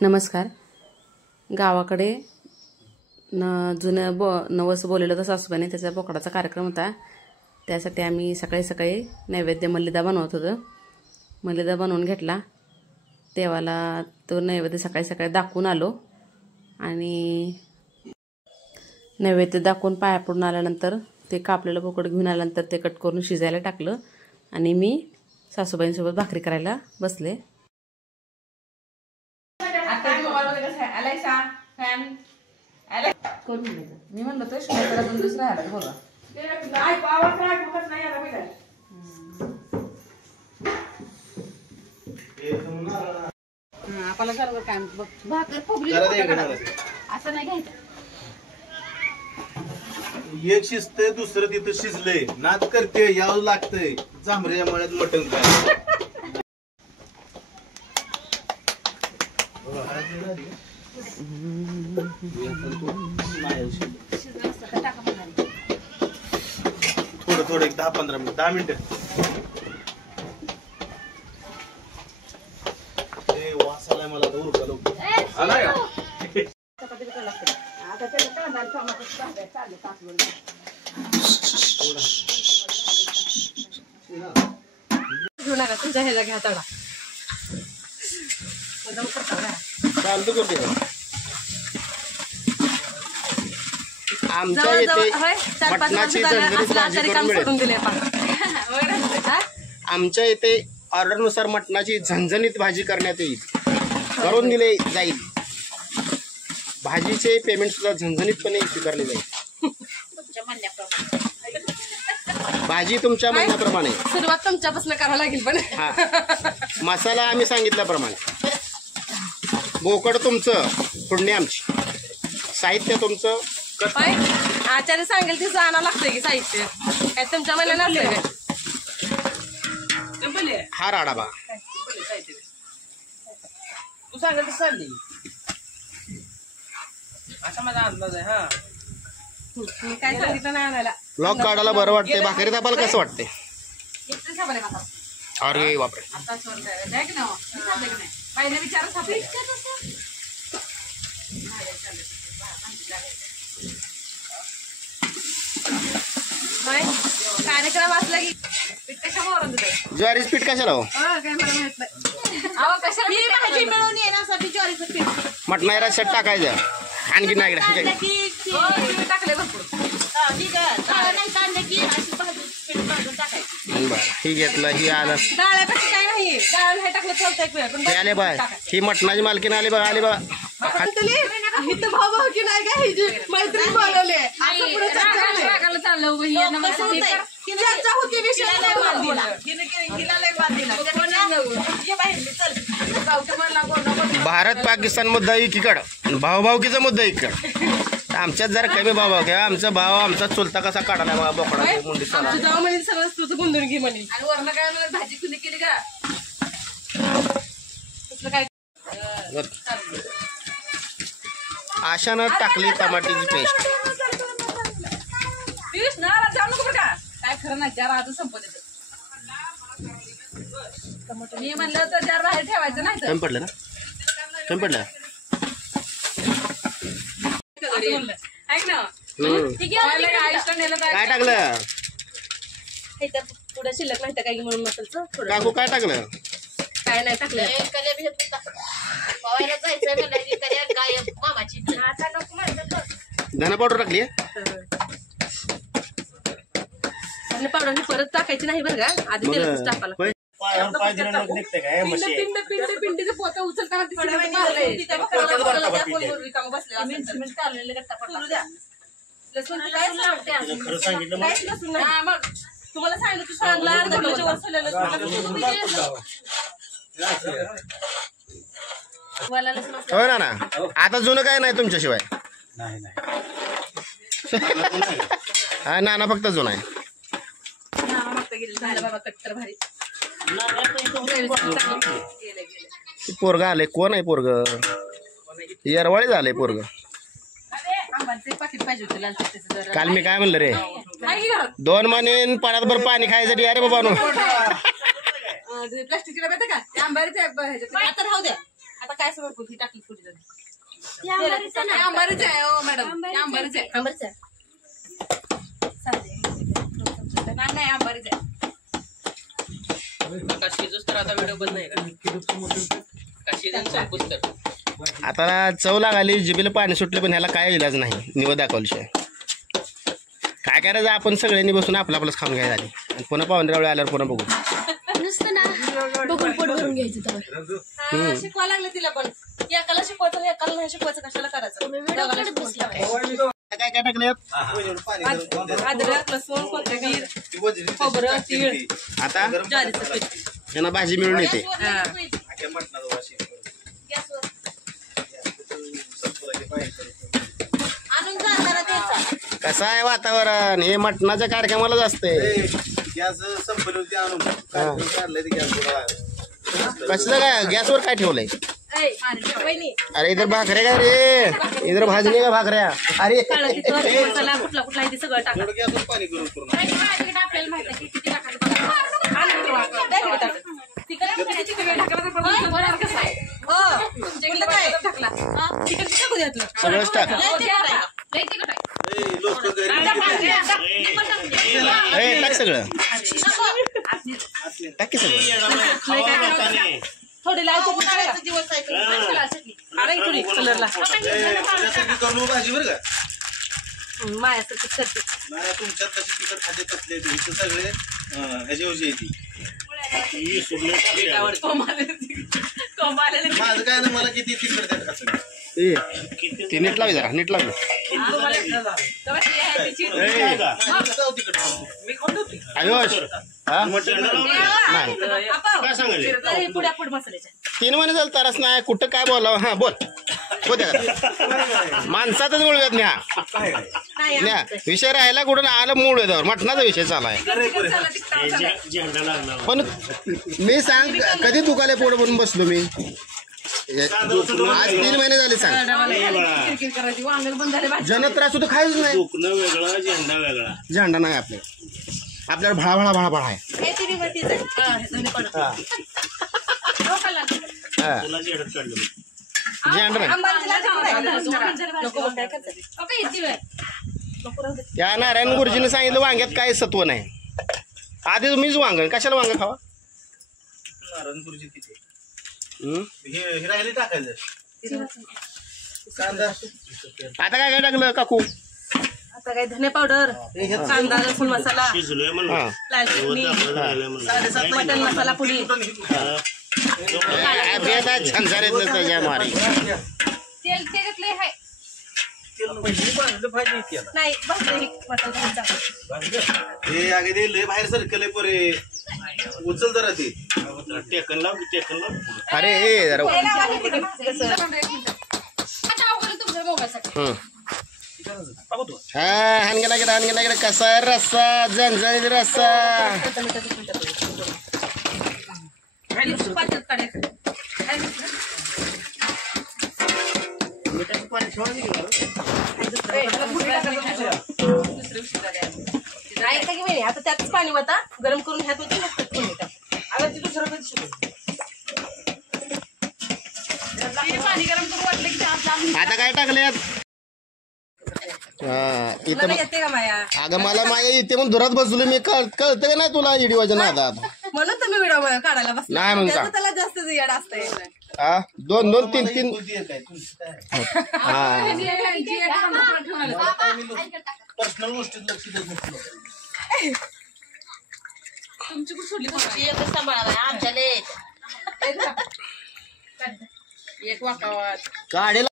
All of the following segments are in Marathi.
नमस्कार. गावाकडे जुनं नवस बोललेलं तर सासूबाईने त्याचा बोकडाचा कार्यक्रम होता. त्यासाठी आम्ही सकाळी सकाळी नैवेद्य मलिदा बनवत होतो. मलिदा बनवून घेतला. देवाला तो नैवेद्य सकाळी सकाळी दाखवून आलो आणि नैवेद्य दाखवून पाया पडून आल्यानंतर ते कापलेलं बोकड घेऊन आल्यानंतर ते कट करून शिजायला टाकलं आणि मी सासूबाईंसोबत भाकरी करायला बसले. मी म्हणलं तर शिवायला दुसरा आला बघा. आपल्याला गरज काय भाकर खोबरी असं नाही घ्यायचं. एक शिजतंय दुसरं तिथं शिजलंय नाच करते यावं लागतंय. जांभऱ्या मळ्यात मटण काय थोडं थोडं एक 10-15 मिनिट 10 मिनिटं ते वासाला मला तर उरका लवकर आला का घेऊ नका तुमच्या ह्याला घ्या तडा चालतो करते आमच्या इथे मटणाची झणझणीत भाजी करून मिळेल. आमच्या इथे ऑर्डरनुसार मटणाची झणझणीत भाजी करण्यात येईल, करून दिले जाईल. भाजीचे पेमेंट सुद्धा झणझणीतपणे स्वीकारले जाईल. भाजी तुमच्या म्हणण्याप्रमाणे सुरुवात तुमच्यापासून करावं लागेल. पण हा मसाला आम्ही सांगितल्याप्रमाणे. बोकड तुमचं, फोडणी आमची, साहित्य तुमचं. आचार्य सांगेल तिचं आणावं लागतंय की साहित्य. काय तुमच्या मनाला नसलं काय? हा राडा बा तू सांगेल तर चालली असा माझा अंदाज आहे. हा काय सांगितलं नाही आणायला. ब्लॉग काढायला बरं वाटतंय. भाकरी तापायला कसं वाटतंय? अरे बापरे. कार्यक्रम असला की पीठ कशावर ज्वारीच पीठ कशाला हो? काय मला माहित नाही. भाजी मिळून येण्यासाठी ज्वारीचं पीठ मटणाला शेट टाकायचं आणखी नाही टाकले भरपूर. ही घेतलं ही आलं. डाळ्यापेक्षा काय नाही. डाळ हे टाकलं चालतंय. हे आले बा ही मटणाची मालकीन आली बा. आली बा भाऊ भाऊ की नाही का ही मैत्रीण बोलवले भारत पाकिस्तान मुद्दा एकीकडं, भाऊभाऊकीचा मुद्दा एकीकडं. आमच्यात जरा कमी भाऊ घ्या. आमचा भाव आमचा चुलता कसा काढाला बघा बोकडा मुंडी जाऊ म्हणे सगळं तुझं गुंडून घे म्हणे. आणि वरण काय भाजी खुली केली का काय आशानं टाकली टमाट्याची पेस्ट. जाऊ नको बरं का. काय खरं नाही जार आज संपत येतं. मी म्हणलं तर जार बाहेर ठेवायचं नाही. कमी पडलं ना? कमी पडलं ऐक ना काय टाकलं? पुढे शिल्लक नाही काही म्हणून मसालचं काकू काय टाकलं? काय नाही टाकलं. धना पावडर टाकली. पावडर परत टाकायची नाही बरं का. आधी तेलच टाकायला. पिंडीचं पोतं उचलताना तुम्हाला सांगितलं हो ना. आता जुनं काय नाही तुमच्याशिवाय. हा नाना फक्त जुना आहे. पोरग आले. कोण आहे पोरग? येरवाळी झालंय पोरग. काल मी काय म्हणलं रे, 2 महिने पाण्यात भर पाणी खायसाठी. अरे बाबा नो प्लास्टिकची डब्यात का आंबारीचे आता राहू द्या. आता काय काय असं बघू टाकी फुटी झाली नाही आंबारीच आहे शिजूस तर आता व्हिडिओ बंद आहे का शिजून संपूस तर आता चव लागाली जिबीला पाणी सुटले पण ह्याला काय इलाज नाही निवड दाखवल्याशिवाय काय करायचं आपण सगळ्यांनी बसून आपलं आपलंच खाऊन घ्यायला आली आणि पुन्हा पाहुणे आल्यावर पुन्हा बघू नुसतं ना बघून पोट भरून घ्यायचं तर शिकवा लागलं तिला पण एकाला शिकवायचं एकाला नाही शिकवायचं कशाला करायचं काय काय टाकले अद्रक लसूण कोथिंबीर खोबरं तीळ आता ज्वारीचं पीठ यांना भाजी मिळून येते आणून जाणारा द्यायचा कसं आहे वातावरण हे मटणाच्या कार्यक्रमालाच असते कसलं काय गॅसवर काय ठेवलंय अरे इधर भाकऱ्या काय रे इधर भाजणी का भाकऱ्या अरे मसाला कुठला कुठला आहे ते सगळं टाका आपल्याला माहिती आहे किती टाकायचं सगळंच टाक टाक सगळं टाक की सगळं थोडी लाल चटणी कलरला माझ्यासारखी करते तुमच्यात तशी तिकट खाते कसले सगळे ह्याच्यावरची येते माझं काय ना मला किती तिकट देत खात ते नीट लावी जरा नीट लावी आयुष हा नाही मसाल्याच्या 3 महिने झालं तरच नाही कुठं काय बोलावं हा बोल होत्या माणसातच मुळव्यात न्या न्या विषय राहिला कुठून आलं मूळ वेदावर मटणाचा विषय चालू आहे पण मी सांग कधी दुखाले पोट बनून बसलो मी आज 3 महिने झाले सांग जन त्रास होतो खायच नाही वेगळा झेंडा वेगळा झेंडा नाही आपल्याला भाळा भाळा भाळा आहे तुला झेडत काढलं झेंडा नाही या नारायण गुरुजीने सांगितलं वांग्यात काय सत्व नाही आधी तुम्हीच वांग कशाला वांग खावा नारायण गुरुजी किती हे राहिले टाकायचं कांदा आता काय काय टाकलं काकू आता काय धने पावडर कांदा लसूण मसाला शिजलोय म्हणून हा लाल चटणी मटन मसाला पुडी झंझारीत त्याच्या मारी तेल त्याच्यातले आहे नाही हे आगे ते लय बाहेर सरकले पोरे उचल जरा ते टेकन लाव अरे हे जरा हा हानगेला गेला कसा रस्सा झणझणीत रस्सा आता त्यातच पाणी होता गरम करून ह्यात होते पाणी गरम करून वाटलं की आता काय टाकले इथं येते का माया अगं मला माझ्या इथे पण धुरात बसलो मी कळतं का नाही तुला इडीवाच्या नादात म्हणून तुम्ही व्हिडिओ काढायला बसला नाही म्हणून सांग त्याला जास्त येड असतंय हा 2 3 हा पर्सनल गोष्टीत लक्ष देत नाही तुमची कुठे सोडली सांभाळा आमच्याले एक वाकावत काढेल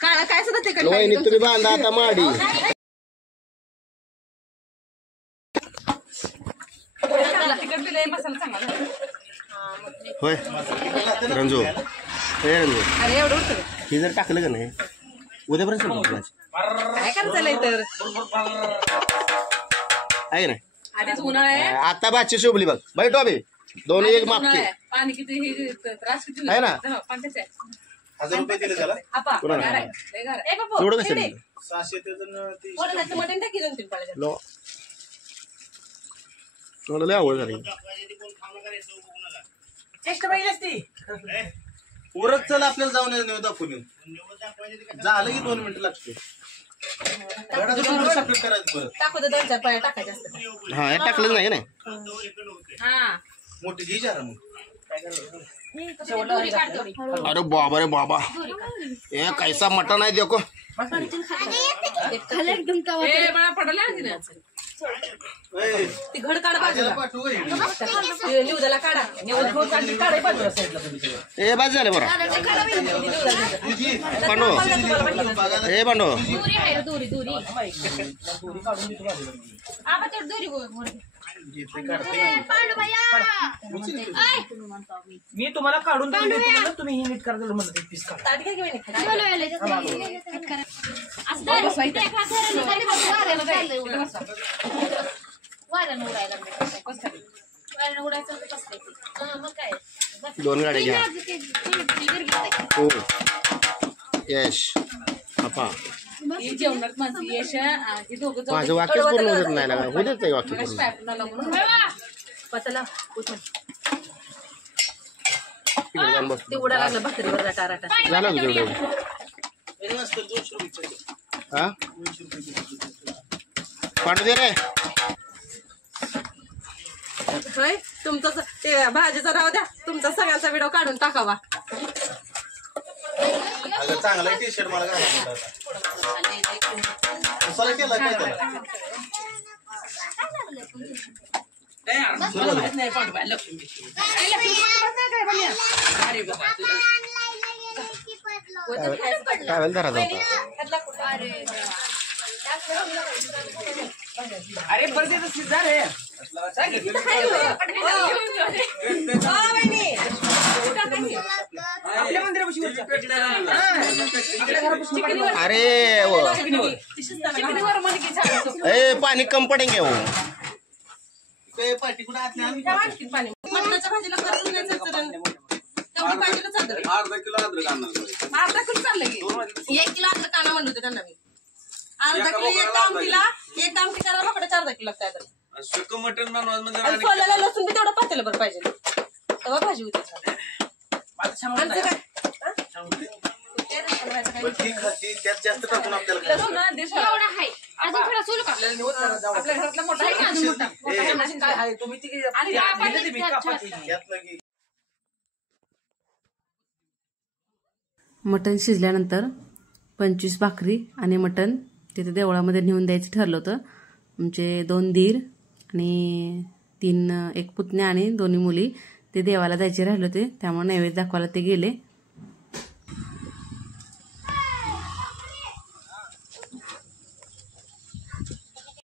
काळा काय सुद्धा ते वहिनी तुम्ही बांधा आता माडी होय रंजू हे रंजू अरे एवढं उठतं हे जर टाकलं का नाही उद्यापर्यंत संपलं काय करायचं तर आहे ना आधीच उन्हाळा आहे आता बादची शोभली बघ बैठो अभि 2 1 मागचे पाणी किती त्रास किती आहे ना 1000 रुपये दिले त्याला आपा कोणाला? गार आहे. लय गार आहे. ए बाबू, एवढं कसं इकडे. दिलं? 600 ते जण 300 कोणाचं मटण टाकी दोन 2-3 पाळ्या लो मला लय आवड झाली. टेस्ट पाहिजे असती उरत चल आपल्याला जाऊन निवेद दाखवून येऊ. झालं की 2 मिनिटं लागते. करायचं परत. टाकू दे 2-4 पाळ्या टाकायच्या असतात. हा हे टाकलं नाही ना. हा मोठी घे जरा मग. दोरी काढ दोरी. अरे बाबा रे बाबा ये कैसा मटन आहे देखो. खाली एकदम तवा ए बाळा पडला आधी ना ए, ती घड काढ बाजूला पाठवू का इकडे? निवदाला काढा निवद घेऊन काढली काढाय बाजूला साईडला ए बस झाले बरं. तुझी पांडू ए पांडू दोरी आहे रे, दोरी दोरी आबा तेवढी दोरी बोल पांडू भैया मी तुम्हाला काढून दिले तुम्हाला तुम्ही ही नीट करायला म्हणत एक पीस काढा. ताट घे की वहिनी. वाऱ्यानं उडायला वाऱ्यानं उडायचं कसं मग काय 2 गाड्या घ्या. हो यश आपा ही जेवणात माझी यश ही दोघं जाऊन माझं वाक्यच पूर्ण होत नाही ना. होतच नाही वाक्य पूर्ण. स्वयंपाकाला म्हणून पतला उठून तिकडे जाऊन बस. ते उडा लागलं भाकरीवर टाराटा झालं का जेवढं? हे नसतं 200 रुपये. हा पांडू दे रे. होय तुमचं ते भाजीचा राहू द्या तुमचा सगळ्यांचा व्हिडिओ काढून टाकावा. अगं चांगला टी शर्ट मला घालायला दुसरा केला काय त्याला? काय वेळ धरा जाऊ. अरे बरं ते सिद्धा रे आपल्या मंदिरापाशी अरे ए पाणी कम पडेंगे हो. ते पाठी कुठे आतल्या आम्ही पाणी मटणाच्या भाजीला करून घ्यायचं तेवढी भाजीला चालतं अर्धा किलो अद्रक आणणार. अर्धा किलो चाललं की 1 किलो अर्धा काना म्हणलं होते त्यांना मी अर्धा किलो एक आमटीला एक आमटी करायला फक्त अर्धा किलो लागतं आता. सुकं मटण बनवायचं म्हणजे आणि सोल्याला लसूण बी तेवढं पातेलं बरं पाहिजे तेव्हा भाजी होती छान. आमचं काय ती खाती त्यात जास्त टाकून आपल्याला लसूण ना देशाला एवढा आहे अजून थोडा सोलू का आपल्या घरातला मोठा आहे का अजून मोठा काय आहे तुम्ही ती आणि काय पाहिजे मी कापाची यात लगी मटण शिजल्यानंतर 25 भाकरी आणि मटण तिथे देवळामध्ये नेऊन द्यायचं ठरलं होतं. आमचे 2 दीर आणि 3 एक पुतण्या आणि 2 मुली ते देवाला जायचे राहिले होते त्यामुळे नैवेद्य दाखवायला ते गेले.